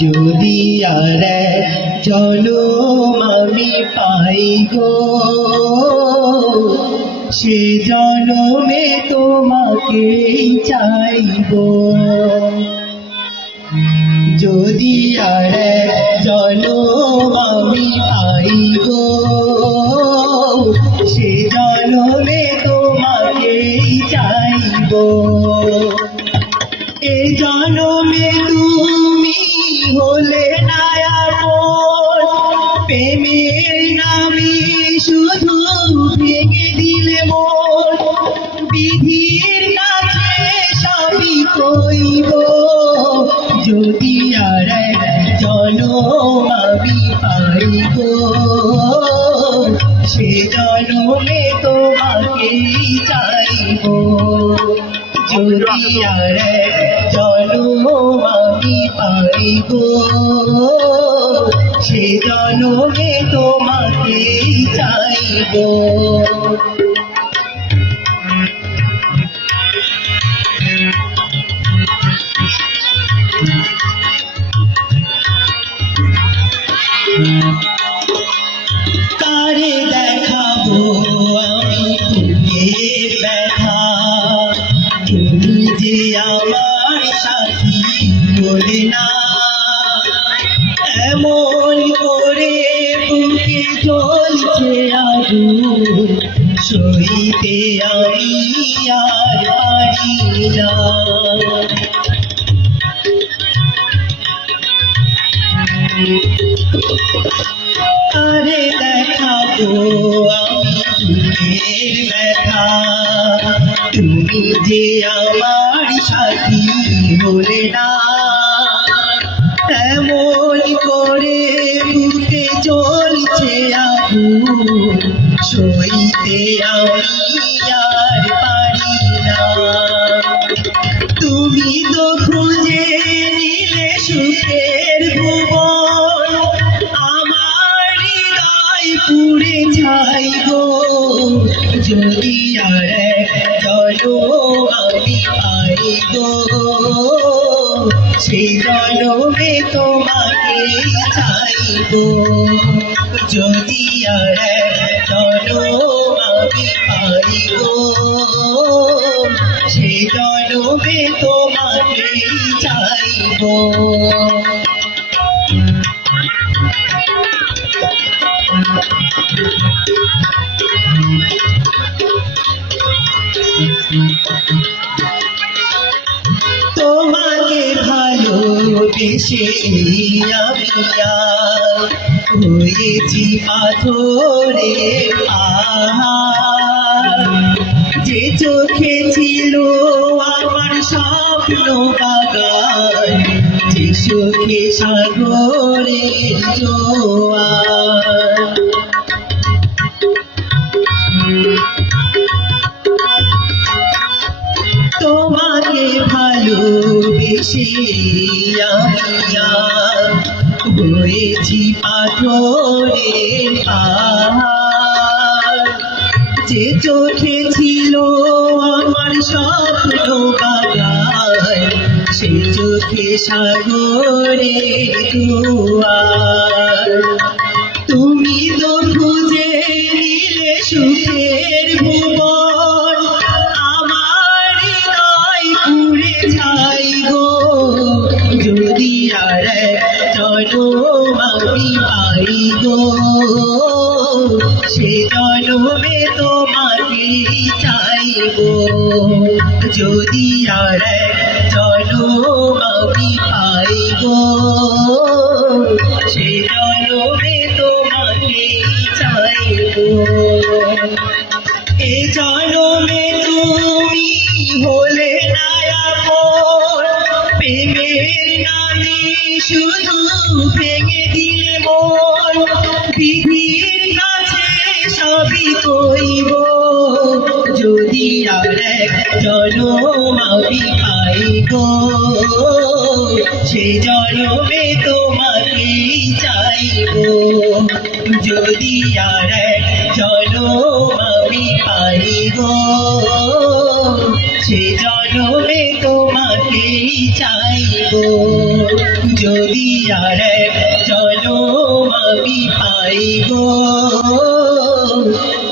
যদি আর জনম আমি পাই গো, সে জনমে তোমাকেই চাইব। যদি আর জনম আমি পাই গো, সে জনমে তোমাকেই চাইব। এ জনমে তুমি হলে না আপন, প্রেমের নামে শুধু ভেঙে দিলে মন। বিধির কাছে সবই কইব, যদি আর জনম আমি পাই গো, সে জনমে তোমাকেই চাইব। যদি আর জনম আমি পাই গো, সে জনমে তোমাকেই চাইব। কারে দেখাবো আমি বুকের ব্যথা, তুমি যে আমার সাথী বলে না। এমন করে বুকে জ্বলছে আগুন, সইতে আমি আর পারি না। কারে দেখাবো আমি বুকের ব্যথা, তুমি যে আমার সাথী বলে না। এমন করে বুকে জ্বলছে আগুন, সইতে আমি আর পারি না। তুমি তো খুঁজে নিলে সুখের ভুবন, আমার হৃদয় পুড়ে ছাই গো। যদি আর জনম আমি পাই গো, সে জনমে তোমাকেই চাইব। যদি আর জনম আমি পাই গো, সে জনমে তোমাকেই চাইব। তোমাকে ভালোবেসে আমি হয়েছি পাথরের পাহাড়। যে চোখে ছিল আমার স্বপ্ন বাগান, যে চোখে সাগরের জোয়ার। তোমাকে ভালোবেসে আমি হয়েছি পাথরের পাহাড়। যে চোখে ছিল আমার স্বপ্ন বাগান, সে চোখে সাগরের জোয়ার। তুমি তো খুঁজে নিলে সুখের ভুবন, আমার হৃদয় পুড়ে ছাই গো। যদি আর জনম আমি পাই গো, সে জনমে তোমাকেই চাইব। যদি আর জনম আমি পাই গো, সে জনমে তোমাকেই চাইব। এ জনমে তুমি হলে না আপন, প্রেমের নামে শুধু ভেঙে দিলে মন। বিধির কাছে সবই কইব, যদি আর জনম আমি পাই গো, সে জনমে তোমাকেই চাইব। যদি আর জনম আমি পাই গো, সে জনমে তোমাকেই চাইব। যদি আর এক জনম আমি পাই গো,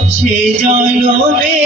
সে জনমে